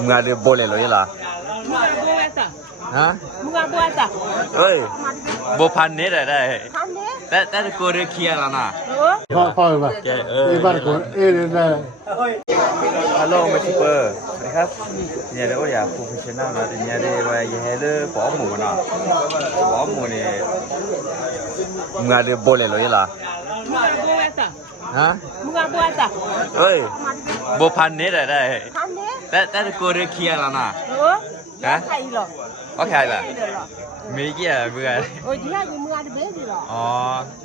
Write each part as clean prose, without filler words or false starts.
Mengalir boleh lo yalah. Ha? Mengabuat tak? Oi. Bo panen dah dah. Panen? Tak kau rekia lah na. Oh. Kau apa? Ibarat kau, dah. Hello, Mas Super. สวัสดีครับเนี่ยเดี๋ยวอยากโปรเฟสชั่นแนลนะแต่เนี่ยเดี๋ยวว่าอย่าให้เด้อป้อหมูนะป้อหมูนี่mengalir boleh lo yalah. Mengabuat tak? Ha? Mengabuat tak? Oi. Bo panen dah dah. Panen? Tak kau rekia lah na. Oh. Ha? Kai lo. Okey lah. Kai lo. มีกี่อ่ะเบื่อ Oh, dia ada mengalir bezi lo. อ๋อ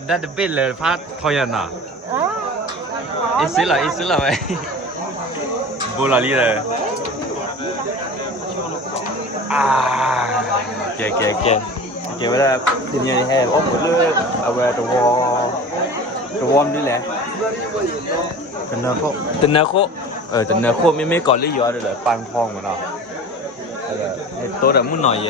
ได้เบ็ดเลยพาทอยันน่ะ Ah. อีสิล่ะไปบูลาลีเลยเก๋ว่าได้ทีนี้ให้ออกหมดเลยเอาไว้ตัววอมนี่แหละ Kena kau. ตะเนโคตะเนโคไม่ก่อนเลยยอเลยปังพองมันเนาะไอ้ตัวแบบมึงหน่อยเย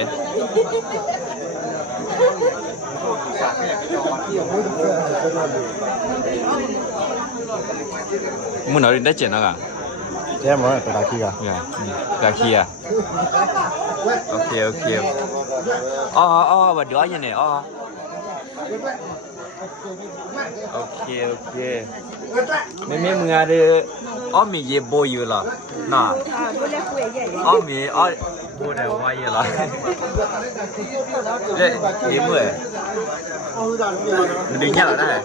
มึงหน่อยได้เจ๋งนะกะ Dia mau tak laki ah. Ya, kaki ya. Okey. Oh, berdua aja nih. Oh. Okey. Memang mengada mi ye boy lah. Nah. Ah, boleh kuih je. Mi boleh wai lah. Ye mu. Mendinya lah dah.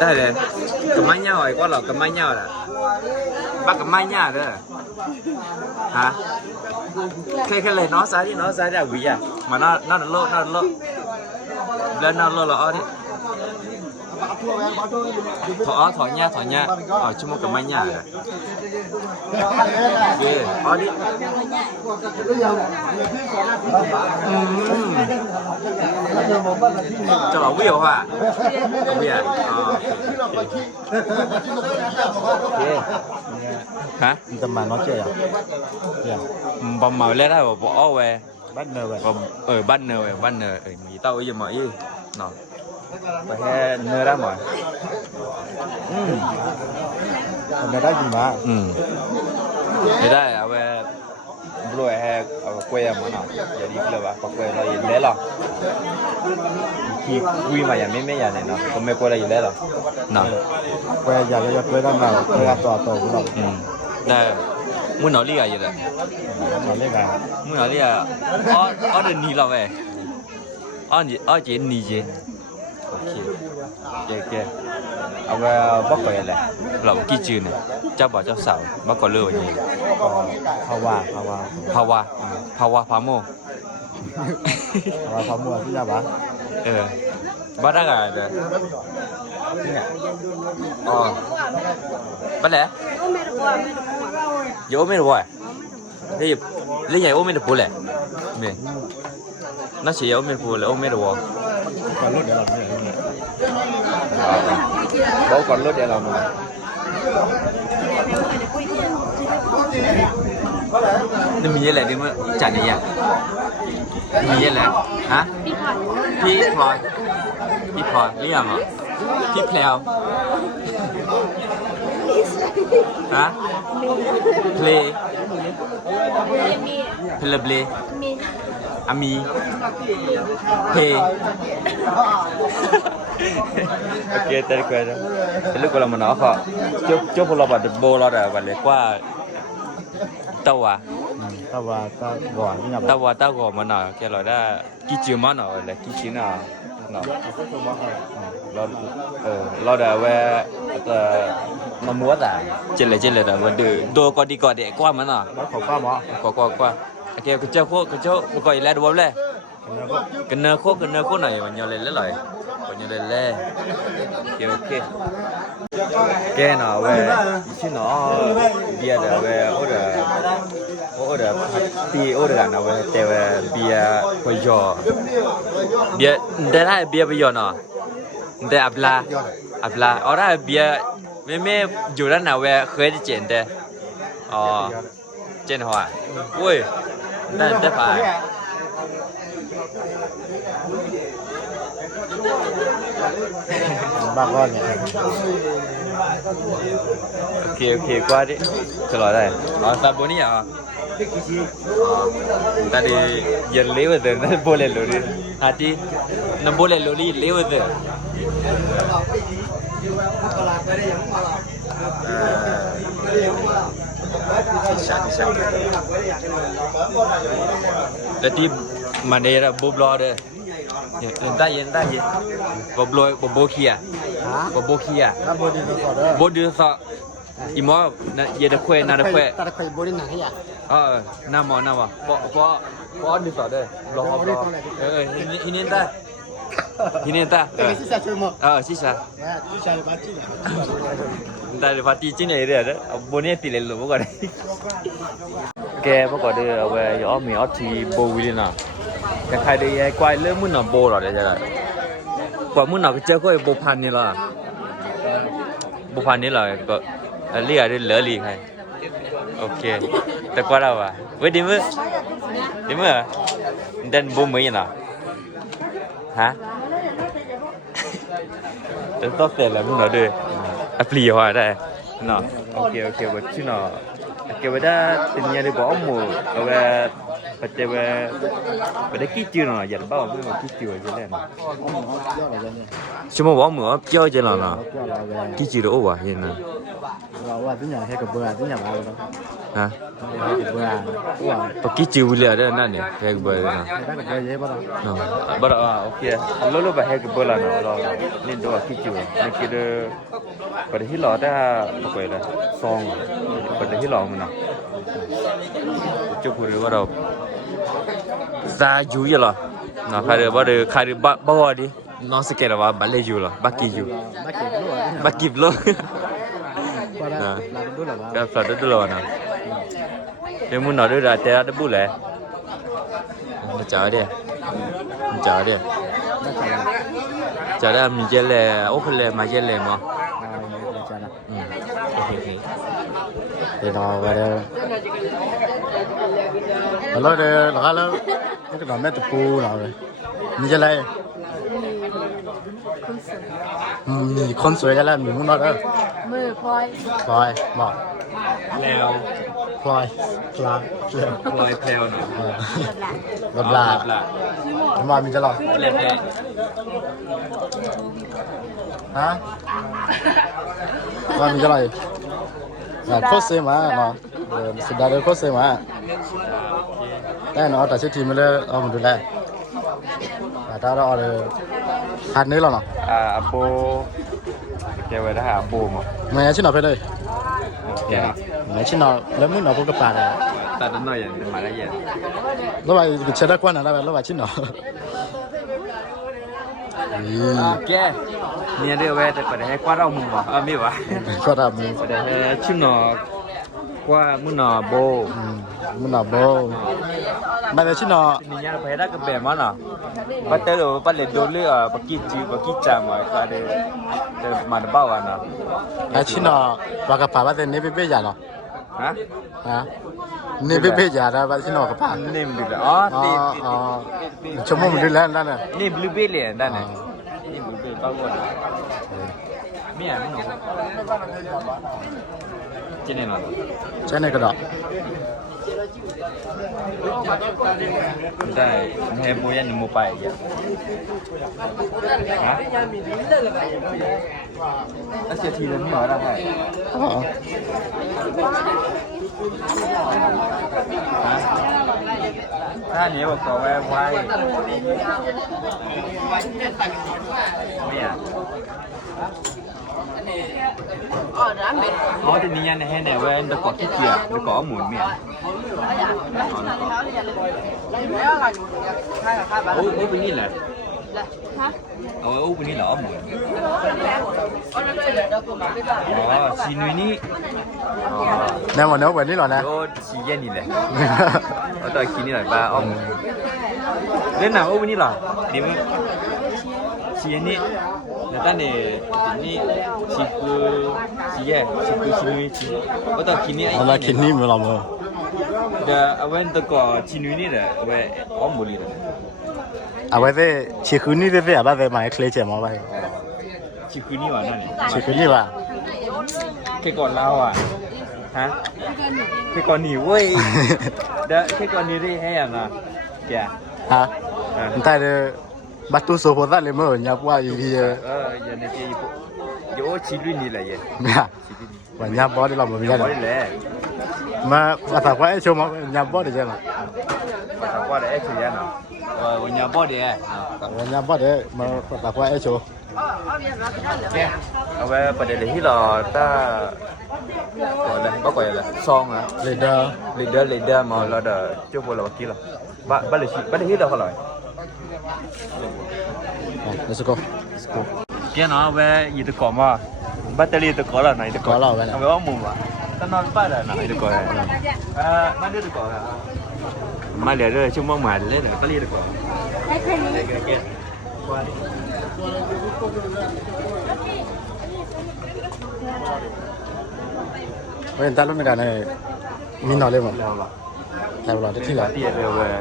Dah deh. Kemanya oi, kau lah kemanya lah. Bác kemanya dah. Hả? Cái này nó sai ra quỷ à. Mà nó lô. Lên nó lô là ở đi. Thỏ nha. Ở chung một kemanya rồi. Ghê, ở đi. Cho bảo biểu hả? Biểu à? Hả? Teman nó chơi à? Ya. Bầm màu lên đây bỏ về. Bắt nợ vậy. Bắt nợ. Mày tao bây giờ mà gì? Nó. Phải nợ ra mà. Nợ ra gì mà? Thế đây à về rồi hè quê mà nó. Giờ đi đâu à? Quê nó gì lẽ là. Khi quy mà nhà mấy nhà này nó, còn mấy quê đây lẽ là. Nó. Quê giờ quê đó nào, quê tòa cũng đâu. Đây. Muốn nói gì vậy đó? Nói lên à? Muốn nói gì à? Ở đây đi là về. Ở chỉ đi chứ. Ok. Ông bóc cái này là một kỹ chữ này. Chắc bảo cho xảo, bóc có lừa gì? Power. Phá mô. Phá mô chứ bà? Bắt ra rồi. Bắt lẽ? Giờ ôm được rồi. Đây lấy giày ôm được phụ lẽ. Mình. Nó chỉ ôm phụ là ôm được rồi. Còn lốt để làm gì? Bố còn lốt để làm gì? Nó mình lại đi mà trả này à? Mình lại hả? Phi phò lý à mà? Phi phèo hả? Play play Ami Hey. Ok, tới quay đó. Cái lúc mà nó họ chốt một lọ bật bô lọ rồi và lấy qua tàu à. Tao gò như nào? Tao gò mà nó cái loại đó kỹ chữ mà nó là kỹ chữ nào nó lo đã về nó múa à trên lại đó mà đồ có đi có để qua mà nó qua cái chỗ một cái lại đồ lên cái nơ khô này mà nhau lên lại còn nhau lên ok cái nào về chứ nó bia đã về order pi order nào vềแต่bia bây giờ biaได้ bia bây giờ nóได้abla ở đây bia mấyอยู่ด้านnào về khơi chuyện đấy trên hòa uiได้phải bà con này โอเคกว่าดิตลอดได้อ๋อตาบนี่อ่ะตาดิยันเลวเด้อนั่นบ่เลโลดิหาตินั่นบ่เลโลดิเลวเด้อBisa. Jadi Madeira boblo dah. Entah ye. Boblo kia. Bobo kia. Bodo sa. Imo na ye da kue na da kue. Ta da kue bodi na ya. Nama. Po ni sa dah. Blo. Ini entah. Sisa cuma. Sisa. Ya, sisa le baci. Dari parti Cina dia ada. Bonnya pilih lu bukan. Ke bukan dia we yo mi oti bo wili na. Ke khai dia kwai le mun na bo la dia ja. Kwa mun na ke je ko bo phan ni la. Bo phan ni la ko li ya de le li khai. Okay. Ta kwa la ba. We di mu. Di mu. Dan bo mai na. Hả? Đến tốt tiền là muốn nói đi apply hoa đây nó ok vậy chứ nó ok vậy đó tình nhà đi bỏ mù về phải về đây kí chưa nó dành bao nhiêu mà kí chưa vậy này chứ mà bỏ mù chơi chơi là nó kí chưa được quá hiện nay Wa tính nhà hay cái bữa tính nhà bao đâu hả bữa kí chưa bây giờ đó nè hay cái bữa nè cái bữa dễ bao đâu bắt đầu ok lúc phải hay cái bữa là nó rồi nên đó kí chưa nên kia đó phải hít lọ ra phải là song phải hít lọ mình nào chụp hình bắt đầu ra chú vậy là nó khai được bao đi nó sẽ kể là vào bán lê chú là bắt kịp luôn cái phần đó rồi nè nếu muốn nói được là té đã bù lẹ nó chờ đi chờ đây mình chơi lẹ ốc lẹ mà chơi lẹ mà thì nó về đây rồi đây là cái đó mẹ tụi pu nào rồi mình chơi lại mình con sưởi cái là mình muốn nói đó มือพลอย Rồi, bỏ. แล้ว Rồi, là ลอยแพลวหน่อย Gặp là nhưng mà mình sẽ làm เล่นแพล hả? Rồi mình sẽ làm là cốt xe mà nó sẽ đạt được cốt xe mà đây nó tại team mình lên mình được đây và ta đó là hạt nữa là nó อาโปแกไว้ได้หาโปมา mày chứ nào phải đây แก mày chứ nào lấy mức nào cũng cấp bà này ตัดน้อยอย่างมาได้ยัง lúc này cái chế đắc quan là lúc này chứ nào แกเนี่ยเดี๋ยวเว้แต่ก็ได้ให้กว่าเรามึงว่ะมีวะ có làm ได้ให้ชื่อหนอกว่ามึงหนอโบ mình nào bô mày là chứ nào นี่ยไปได้กับแบบมันน่ะปัตเตอร์ปัตเลโดเลือปักกี้จีปักกี้จามอ่ะก็ได้แต่มันเบาอ่ะนะ là chứ nào và cấp bà thì nếp bê giả nó ฮะ hả nếp bê giả ra và chứ nào cấp bà นิ่มดิละอ๋อตี chúng mình đi lên đây này นี่บลูเบอร์รี่ด้านไหนนี่บลูเบอร์รี่บ้าบ่มีอ่ะมั้งเจเนน cái này cái đó ได้แม่โบยันโมไปอ่ะฮะแล้วเสียทีแล้วมีหรอได้ฮะถ้านี้บอกต่อไว้ไม่อ่ะอ๋อทีนี้ยันให้เนี่ยเว้ยตะกอขี้เกียจตะกอหมุนเนี่ยโอ้ไปนี่แหละเอาโอ้ไปนี่เหรอหมุนอ๋อชีนุยนี่ nếu mà nấu vậy đi rồi nè โอ้ชีเย็นนี่แหละเอาต่อขี้นี่หน่อยป้าอ้อมเล่นหนังโอ้ไปนี่เหรอดีมั้ยชีเย็นนี่แล้วตั้งเนี่ยนี่ชีกูชีเย่ชีกูชีนุยชีเอาต่อขี้นี่ là khi ní mới làm rồi เดี๋ยวเอาไว้ตะกอชีนุยนี่แหละเอาไว้อ้อมหมดเลย à vậy thì chỉ cứ ní về à ba về mà cái chơi mà vậy ชีกูนี่ว่านั่นนี่ chỉ cứ ní vào เคก่อนเราอ่ะฮะเคก่อนหนีเว้ยเด้อเคก่อนหนีได้ให้ยังอ่ะแก ฮะมันได้เลยบัตรตู้โซโพสเลยมั้งอย่าว่าอีพีอย่าในที่โยชิลุนี่แหละเย่ เนี่ยวันยับบอสที่เราไม่มี บ่ ได้ ได้แหละ มาฝากไว้ให้ชมยับบอสได้จังหรอ ว่าได้คือยังอ่ะวันยาบ่ได้ วันยับบอสเด้มาฝากไว้ให้ชม แกเอาไว้ประเด็นที่เราถ้าอะไรบ่ก่อยอะไรซองอ่ะ ลีดเดอร์ leader มาแล้วเด้อจุบเรากี่ล่ะบ้านเลยที่เราเท่าไหร่ let's go แกเนาะเว้ยอีตะกอมาแบตเตอรี่ตะกอละไหนตะกอ เรากัน เอาไว้ว่ามุมอ่ะตอนนอนป้าน่ะไหนตะกอมาเด้อตะกออ่ะมาเด้อชั่วโมงมาเด้อก็รีตะกอ ไอ้แค่นี้ แกเป็นตาลุ่นกันเลยมีหน่อยเลยมั้งแต่เราได้ที่ละ ที่เว้ย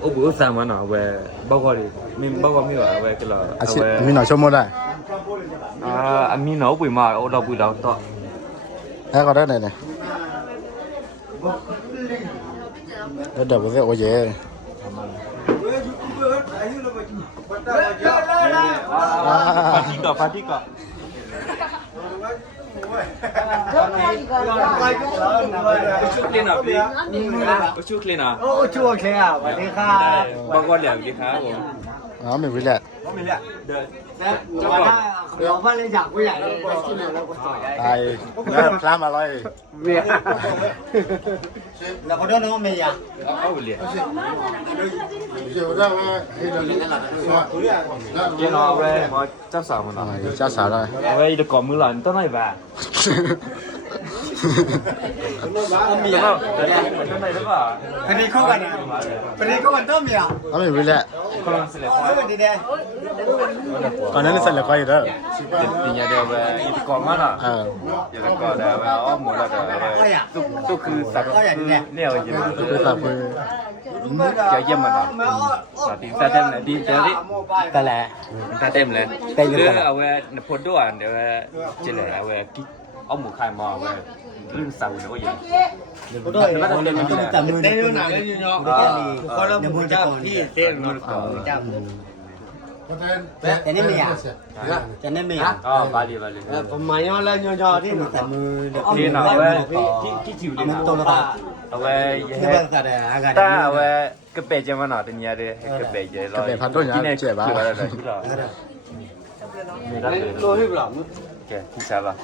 โอ้บุษามเนาะเว้ยบ่ก็ดิบ่ก็มีว่าเว้ยก็ละ อาชีพมีหน่อยชมหมดได้ อามีเนาะปุ้ยมาโอ้เราปุ้ยเราต่อ แล้วก็ได้ไหนเนี่ยเดี๋ยวผมจะโอ้ย ฟาติกะชุกเลน่ะพี่ชุกเลน่ะ โอ้ช่วงแค่สวัสดีครับ บ่ก็แล้วดีครับผม อ๋อมีวิลเลต ไม่แหละ เด้อ แล้วจะมาได้เราว่าเลยอยากผู้ใหญ่เลยที่ไหนเราก็ต่อย ตายแล้วพลามาลอย เมียแล้วก็โดนน้องเมีย เอาเลย เดี๋ยวได้ว่าให้เราเล่น เจนาเว้ยมาจับสาวมัน เจ้าสาวเลย เว้ยตะกอมือหลานต้นไหนบ้ามีอ่ะต้นไหนได้ป่ะ เป็นนี้คู่กันเป็นนี้คู่กันต้มเมีย อ๋อมีวิลเลต กำลังเสร็จ คู่กันดีเด้ ตอนนั้นเสร็จแล้วก็อยู่แล้ว ติญาเดียวเว้ยอีตะกอมาน่ะ อย่าตะกอเด้อเว้ยอ๋อหมดแล้วเด้อเว้ยตุกคือสัตว์เนี่ยจริง คือสับคือ จะเยี่ยมมันอ่ะสติตาเต็มเลยดีเจอดิ แต่แหละ ตาเต็มเลยเรื่องเอาไว้พดด้วยเดี๋ยวเจริญเอาไว้กิ๊กเอาหมูไข่มาเว้ยลื่นสั่งเดี๋ยวก็ยิง ก็ด้วยมันต้องจับมือได้ด้วยหนังได้ด้วยเนาะคนละมือจับที่เส้นมือจับแต่นี่เมียแต่นี่เมีย อ๋อบาลี ผมหมายว่าแล้วยอที่แต่มือ ที่หน่อยเว้ยที่จิ๋วดิ มันตัวละ เอาไว้ ที่บ้านก็ได้อาการ ตาเอาไว้กระเป๋าเจมันหน่อยตัวเนี้ยดิกระเป๋าเจรอที่เนี่ยเจ็บบ้าอะไรที่รอมีรักเลย ตัวที่แบบ แกที่ใช่ป่ะ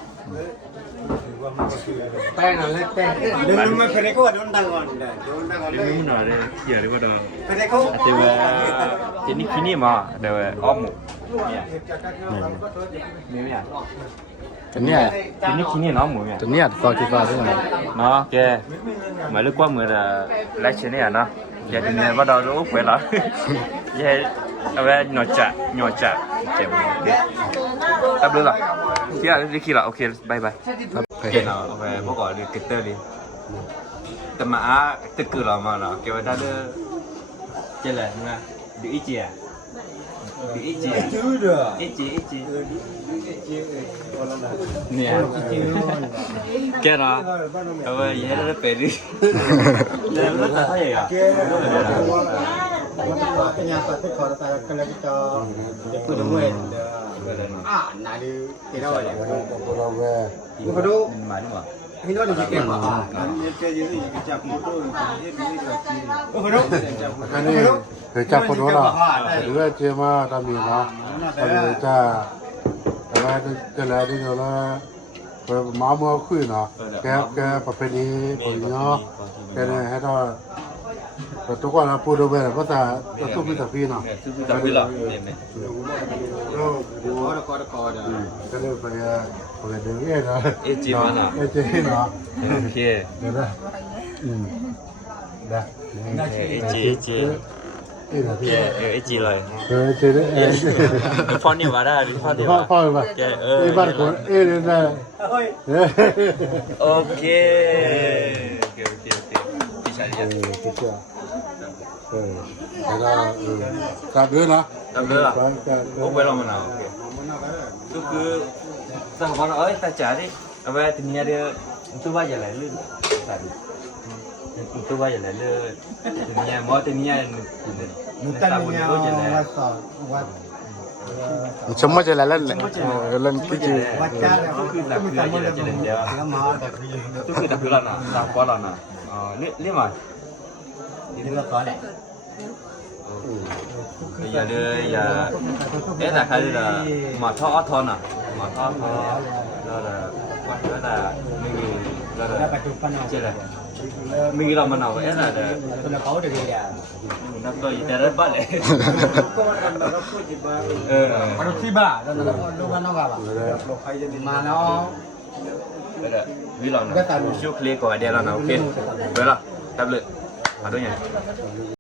แป้งอะไรแป้งเดินมาเป็นก็โดนดังก่อนโดนดังก่อน เรื่องมันหน่อยเลยเกี่ยวหรือว่าดอง เป็นก็ แต่ว่าเจนี่คินี่มาเดี๋ยวอ้อมหมูเนี่ยมีไหมอ่ะ ตัวเนี้ย เจนี่คินี่น้องหมูเนี่ย ตัวเนี้ยฟอร์กิฟาใช่ไหม เนาะแกหมายลึกว่ามือไลฟ์เนี่ยเนาะแกเนี่ยว่าเรารู้ไปแล้วแกเอาไว้หนอจ่าเจ็บเด็กตับเลยหรอที่อะไรที่คิดละโอเคบายเห็นเอาไว้เมื่อก่อนเลยเกตเตอร์เลยแต่มาตึกเกลือมาเนาะแกว่าได้เจริญนะดูอีเจียอีจีเนี่ยแกเนาะเอาไว้ยังได้ไปดิแล้วมันตัดให้อ่ะ เป็นยาปัดที่คอตายกันแล้วก็จะพูดถึงเวรนาดูที่เราเนี่ย เราแว ก็ดู มันหมายถึงว่า ที่เราจะเก็บมาจับมือด้วยโอ้โหดู อันนี้เคยจับคนนู้นหรอหรือว่าเจมาตามีเนาะตามีจ้าแต่ว่าจะแล้วที่เราละมาเมื่อคืนเนาะแกประเพณีคนเนาะแกเนี่ยให้เราแต่ทุกคนเราพูดด้วยภาษาตุ้มพิทักษ์เนาะ คือจับไปหรอเนี่ย ก็กูก็เลยไปเดินเองเนาะ เอจิมันอ่ะ เอจิเนาะ โอเค เดี๋ยวนะได้ เอจิเอจิเลย เจได้เอ ฟอนนี่ว่าได้ฟอนนี่ พ่อ ว่า พ่อป่ะไอ้บ้านคนเนี่ยนะ โอเคพี่ชายจะ ที่เจ้าแล้วกลับด้วยนะ ทำเรื่องโอ้ไปลองมันเอาโอเคคือสั่งก่อนเอ้ยตาจ๋าดิ apa dunia dia itu aja lah lu tadi itu aja lah lu dunia mau dunia Nutannya wat semua jalan lan kecil wajar itu nak kira jalan dia itu kita bilang nak tak kuala nak lima dia có đấy bây giờ đưa giờ thế là khai là mà thọ thon à mà thọ đó là mình chơi này mình làm mà nào vậy là nó có được gì à nó tôi để rất bắt đấy nó thi ba nó lúc nó gặp mà nó ví dụ là siêu clear của dia là nào ok vậy là tập luyện ở đâu nhỉ